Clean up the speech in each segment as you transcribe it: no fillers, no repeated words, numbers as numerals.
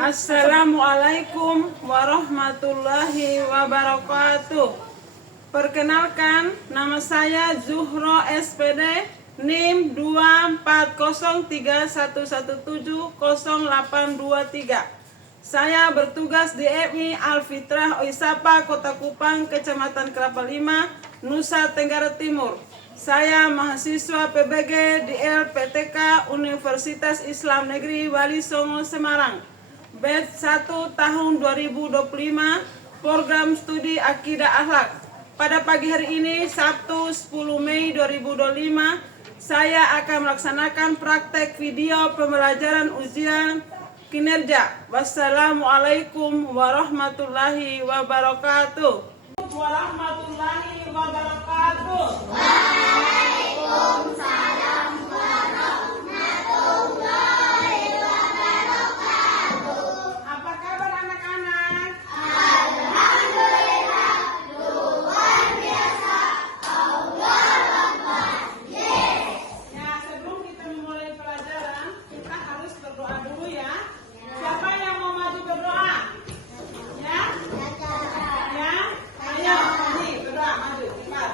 Assalamualaikum warahmatullahi wabarakatuh. Perkenalkan, nama saya Zuhro SPD, NIM 24031170823. Saya bertugas di MI Al-Fitrah Oisapa, Kota Kupang, Kecamatan Kelapa Lima, Nusa Tenggara Timur. Saya mahasiswa PBG di LPTK Universitas Islam Negeri Wali Songo Semarang, batch 1 tahun 2025, program studi Akidah Akhlak. Pada pagi hari ini, Sabtu 10 Mei 2025, saya akan melaksanakan praktek video pembelajaran ujian kinerja. Wassalamualaikum warahmatullahi wabarakatuh. Warahmatullahi wabarakatuh. Waalaikumsalam warahmatullahi wabarakatuh. Apa kabar anak-anak? Alhamdulillah, luar biasa. Allah Akbar. Yes. Ya, sebelum kita memulai pelajaran, kita harus berdoa dulu ya. Siapa yang mau maju berdoa? Ya? Ya? Ayo, nih berdoa maju, cepat.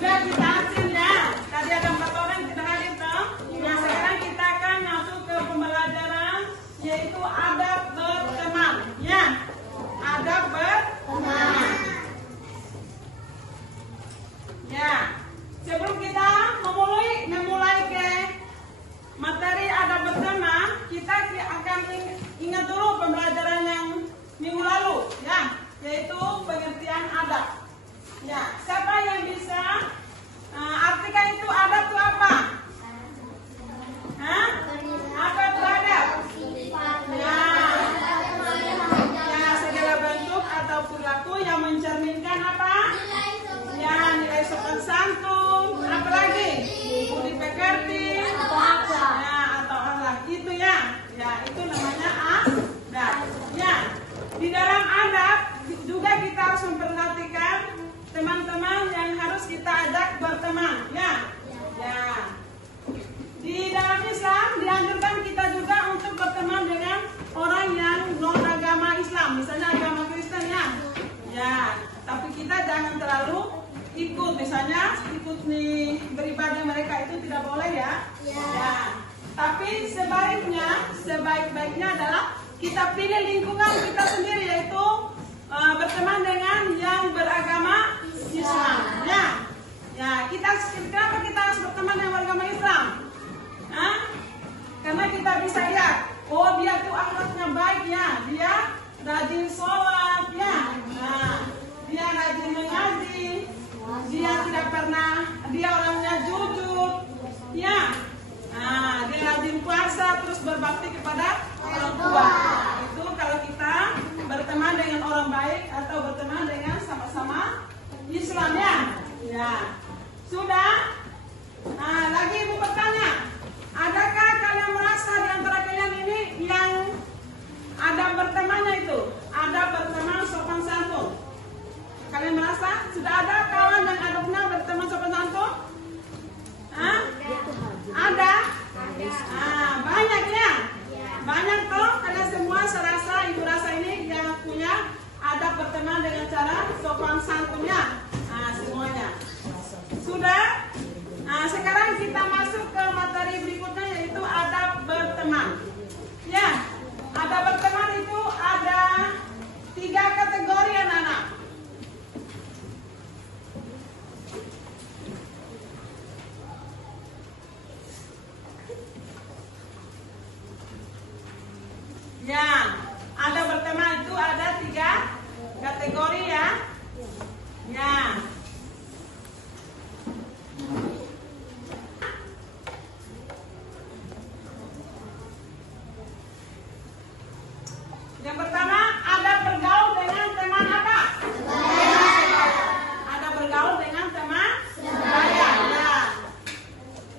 Sudah kita absen ya. Tadi ada 4 orang yang tidak hadir toh? kita jangan terlalu ikut, misalnya ikut nih beribadah mereka itu tidak boleh ya. Ya. Tapi sebaik-baiknya adalah kita pilih lingkungan kita sendiri, yaitu berteman dengan yang beragama Islam. Ya, kenapa kita harus berteman dengan beragama Islam? Karena kita bisa lihat, oh dia tuh akhlaknya baik ya, dia rajin sholat ya, dia rajin mengaji, dia tidak pernah, dia orangnya jujur ya, dia rajin puasa, terus berbakti kepada orang tua. Itu kalau kita berteman dengan orang baik atau berteman dengan sama-sama Islam ya. Ya, sudah. Lagi ibu bertanya, adakah kalian merasa di antara kalian ini yang ada bertemannya itu, ada berteman sopan santun? Kalian merasa sudah ada kawan yang adanya berteman sopan santun? Ada? Banyak ya? Banyak toh? Kalian semua serasa, ibu rasa ini yang punya adab berteman dengan cara sopan santunnya. Semuanya sudah. Sekarang kita masuk ke materi berikutnya, yaitu adab berteman. Ya, adab berteman itu ada 3 kategori anak-anak. Ya, adab berteman itu ada 3 kategori ya. Ya. Yang pertama, ada bergaul dengan teman apa? Sebaya. Ada bergaul dengan teman sebaya. Ya.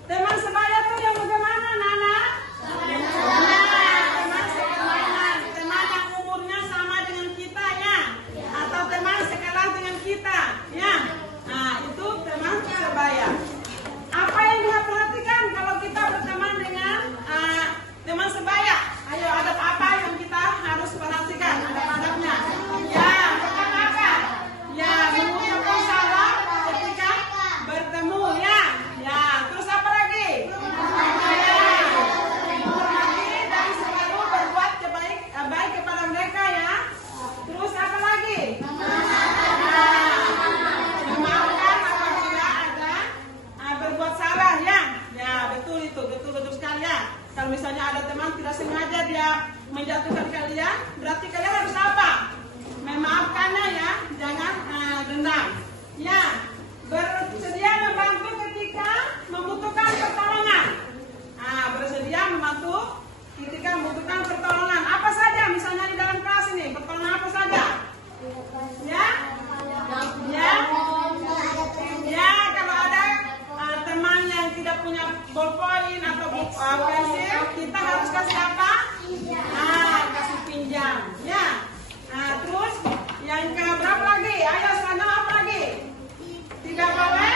Teman sebaya itu yang bagaimana, Nana? Teman sepermainan, teman yang umurnya sama dengan kita ya, atau teman sekelas dengan kita ya. Itu teman sebaya. Apa yang diperhatikan kalau kita berteman dengan teman sebaya? Ayo, adab apa yang kita harus perhatikan? Adab-adabnya. Ya, pertama apa? Ya, mengucapkan salam ketika bertemu ya. Ya, terus apa lagi? Menghormati dan selalu berbuat baik kepada mereka ya. Terus apa lagi? Memaafkan apabila ada berbuat salah ya. Ya, betul itu, betul sekali ya. Kalau misalnya ada teman tidak sengaja dia menjatuhkan kalian, berarti kalian harus apa? Memaafkannya ya, jangan dendam. Ya, bersedia membantu ketika membutuhkan pertolongan. Bersedia membantu ketika membutuhkan pertolongan. Apa saja misalnya di dalam kelas ini, pertolongan apa saja? Ya? Ya? Ya, kalau ada teman yang tidak punya ballpoint atau pensil, kita harus kasih apa? Kasih pinjam. Ya. Terus yang ke berapa lagi? Ayo sekarang apa lagi? Tidak boleh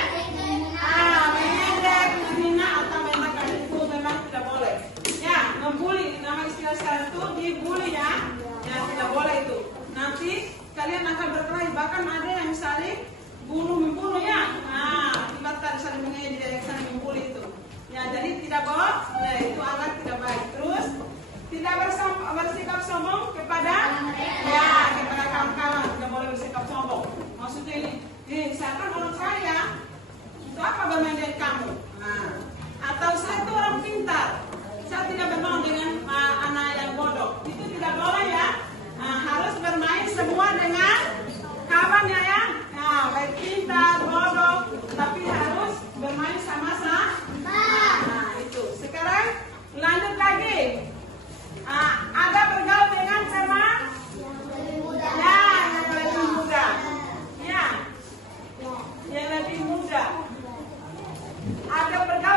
mengejek, menghina atau merendahkan, itu memang tidak boleh. Ya, membuli, nama istilah sekarang itu dibully ya. Ya, tidak boleh itu. Nanti kalian akan berkelahi, bahkan ada yang saling membunuh ya. Akibat saling mengejek, saling membuli itu. Ya, jadi tidak boleh, itu akhlak tidak baik. Terus tidak bersikap sombong kepada kawan-kawan, tidak boleh bersikap sombong. Maksudnya ini, misalkan orang kaya, itu apa bermain dengan kamu? Atau saya itu orang pintar, saya tidak bermain dengan anak yang bodoh. Itu tidak boleh ya. Harus bermain semua dengan kawannya ya. Baik pintar, bodoh, tapi harus bermain sama-sama. Itu. Sekarang lanjut lagi. Ada bergaul dengan teman ya, yang lebih muda. Ya, yang lebih muda. Ada bergaul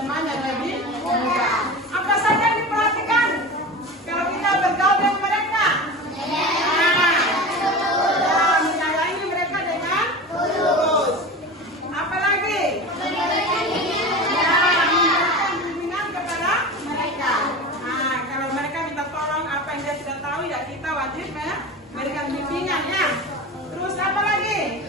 teman yang lebih muda. Apa saja yang diperhatikan kalau kita bergaul dengan mereka? Menyayangi mereka dengan tulus. Apalagi? Memberikan bimbingan kepada mereka. Kalau mereka minta tolong apa yang dia tidak tahu, ya kita wajib memberikan bimbingan ya. Terus apa lagi?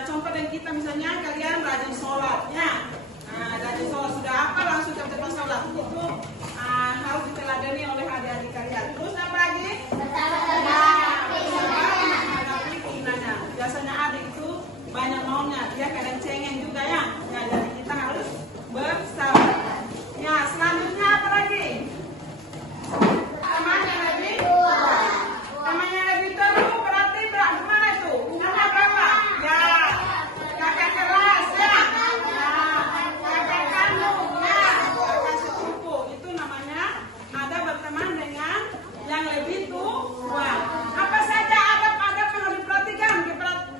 Contoh dan kita misalnya kalian rajin sholat ya, rajin sholat sudah apa langsung ke depan sholat itu harus diteladani oleh adik-adik kalian. Terus apa lagi? Menghadapi keinginannya. Biasanya adik itu banyak maunya, dia kadang cengeng juga ya. Jadi kita harus bersabar. Ya, selanjutnya apa lagi? Teman yang lebih tua. Teman yang lebih tua itu berarti gimana itu? Umurnya berapa? Ya. Kakak keras ya, kakak kandung ya, kakak sepupu, itu namanya ada berteman dengan yang lebih tua. Apa saja adab-adab yang harus diperhatikan kepada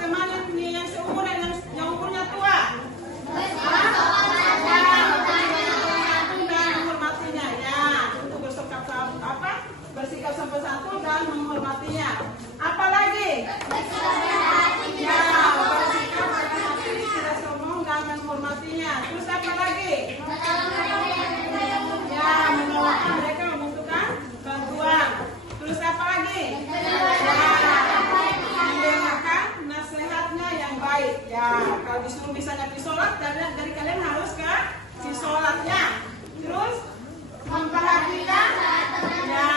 teman yang seumuran yang umurnya tua? Dan menghormatinya ya, itu bersikap sampai satu dan menghormatinya. Apalagi? Ya, bersikap hati, tidak sombong dan menghormatinya. Terus apa lagi? Ya, menolong mereka membutuhkan bantuan. Terus apa lagi? Ya, mendengarkan nasihatnya yang baik. Ya, kalau disuruh misalnya di sholat, dari kalian harus ke si sholatnya. Terus memperhatikan, ya,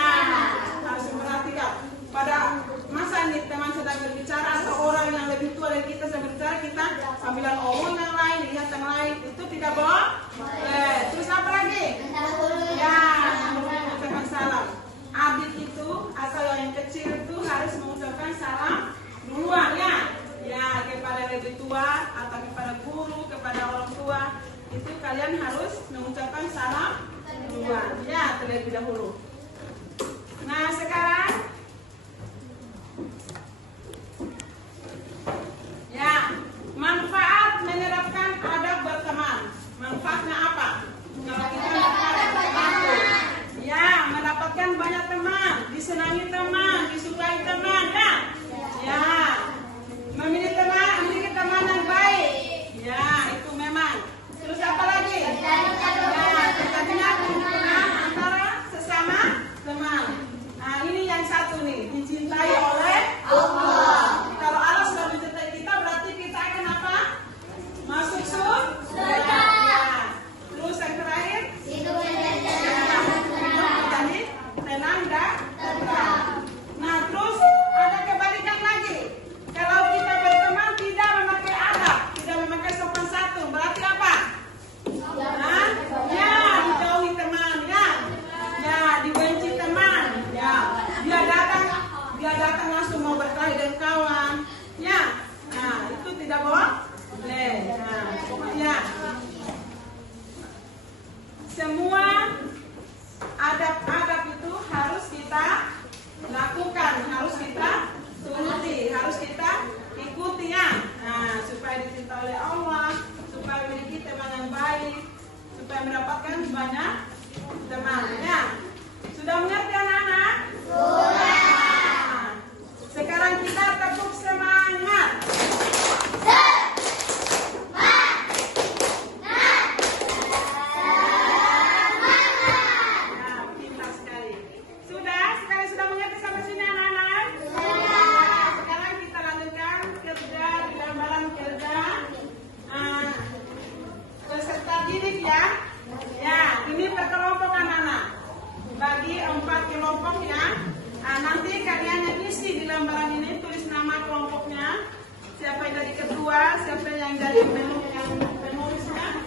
harus memperhatikan. Pada masa ini teman sedang berbicara atau orang yang lebih tua dari kita sedang berbicara, kita sambilan omong yang lain, lihat yang lain, itu tidak boleh. Terus apa lagi? Ya, mengucapkan salam. Adik itu atau yang kecil itu harus mengucapkan salam duluan ya. Ya, kepada lebih tua atau kepada guru, kepada orang tua, itu kalian harus mengucapkan salam duluan ya, terlebih dahulu. Nah, sekarang ya, manfaat menerapkan adab berteman. Manfaatnya apa? Kalau kita mendapatkan satu, ya, mendapatkan banyak teman, disenangi teman, disukai teman, ya, ya, memiliki teman yang baik, ya, itu memang. Terus apa lagi? Ya, terjadinya hubungan antara sesama teman. Nah, ini yang satu nih, dicintai oleh Allah. Kalau Allah sudah mencintai kita, berarti kita akan apa? Masuk surga. Ya. Terus yang terakhir, hidup menjadi tenang dan tentram. Nah, terus ada kebalikan lagi. Kalau kita berteman tidak memakai adab, tidak memakai sopan santun, berarti apa? Ya, dijauhi teman, ya. Ya, dibenci teman, ya. Dia datang langsung mau berkelahi dengan kawan, ya. Nah, itu tidak boleh. Nah, pokoknya semua adab-adab itu harus kita lakukan, harus kita turuti, harus kita ikuti ya. Nah, supaya dicintai oleh Allah, supaya memiliki teman yang baik, supaya mendapatkan banyak teman ya. Sudah mengerti anak-anak? Sudah. Sekarang kita tepuk semangat. Sudah mengerti sampai sini anak-anak? Sudah. Sekarang kita lanjutkan kerja di gambaran kerja peserta didik ya. Ya, ini berkelompok anak-anak. Bagi 4 kelompok ya. Nanti kalian yang isi di lembaran ini, tulis nama kelompoknya. Siapa yang dari ketua, siapa yang dari penulisnya.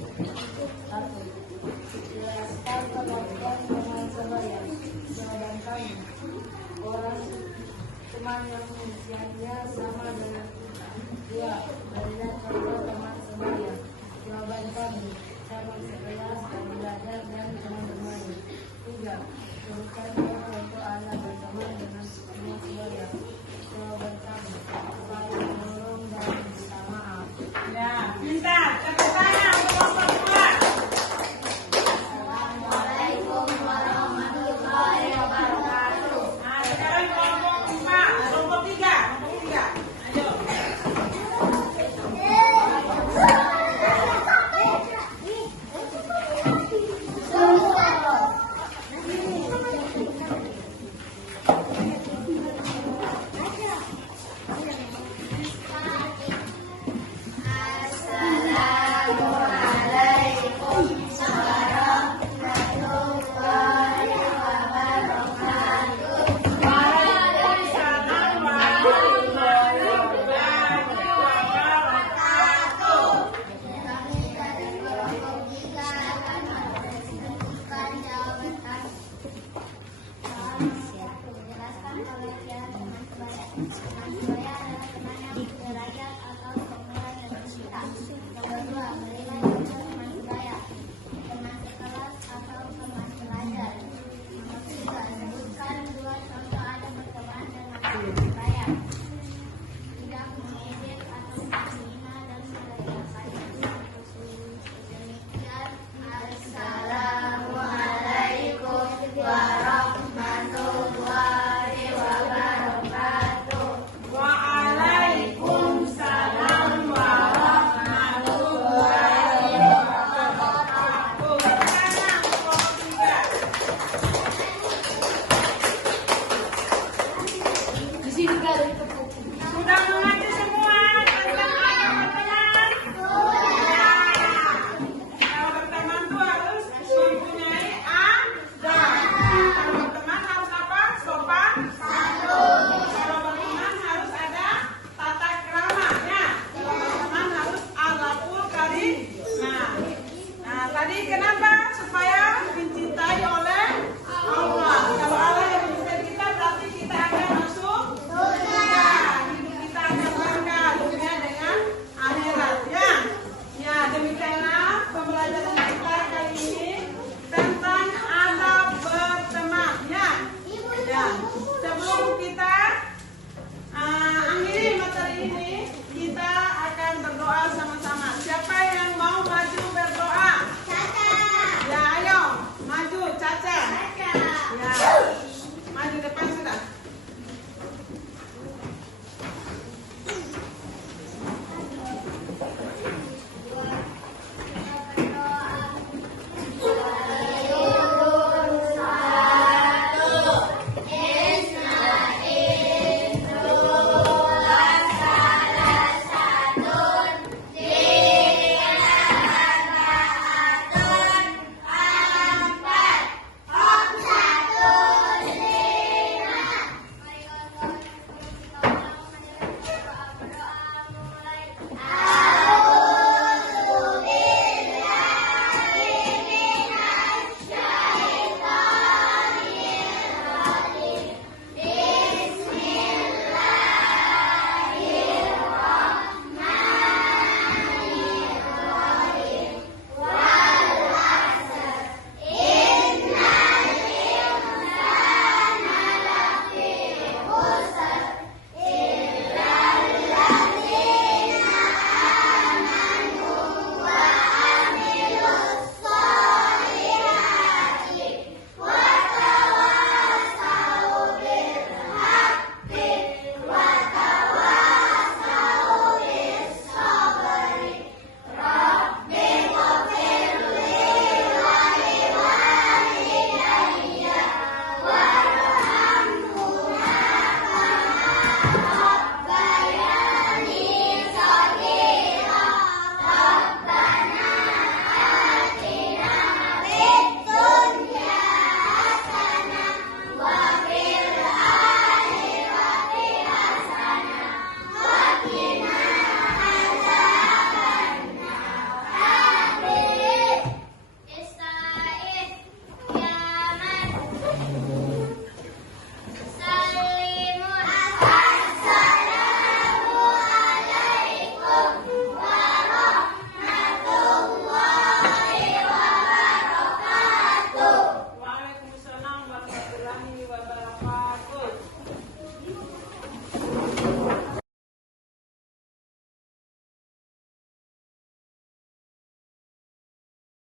Satu, jelaskan pengertian teman sebaya. Jawaban kami, orang teman yang usianya sama dengan kita. Dua, berikan contoh teman sebaya. Jawaban kami, teman sekelas dan belajar dan teman bermain. Tiga, berikan contoh anak berteman dengan teman sebaya. Jawaban kami, saling menolong dan minta maaf. Ya, pintar. Tepuk tangan untuk kelompok 2. Assalamualaikum warahmatullahi wabarakatuh. Nah, sekarang kelompok 4, kelompok 3. Ayo. Menjelaskan pengertian teman sebaya. Teman sebaya adalah teman yang derajat atau seumuran dengan kita. Yang kedua, berikan contoh teman sebaya. Teman sekelas atau teman belajar. Yang ketiga, sebutkan 2 contoh ada berteman dengan teman sebaya. Tidak mengejek atau menghina dan merendahkan. Demikian, Assalamualaikum warahmatullahi wabarakatuh. Waalaikumsalam warahmatullahi wabarakatuh. Sekarang kelompok 3. Di sini gak ada tepuk. Sudah mengerti semua tentang apa berteman? Ya. Kalau berteman itu harus mempunyai adab. Kalau berteman harus apa? Sopan santun. Kalau berteman harus ada tata keramanya. Kalau berteman harus akhlakul karim. Nah, tadi kenapa? Supaya dicintai oleh Allah. Kalau Allah yang mencintai kita, berarti kita akan masuk surga. Hidup kita akan berkah dunia dengan akhirat. Ya, demikianlah pembelajaran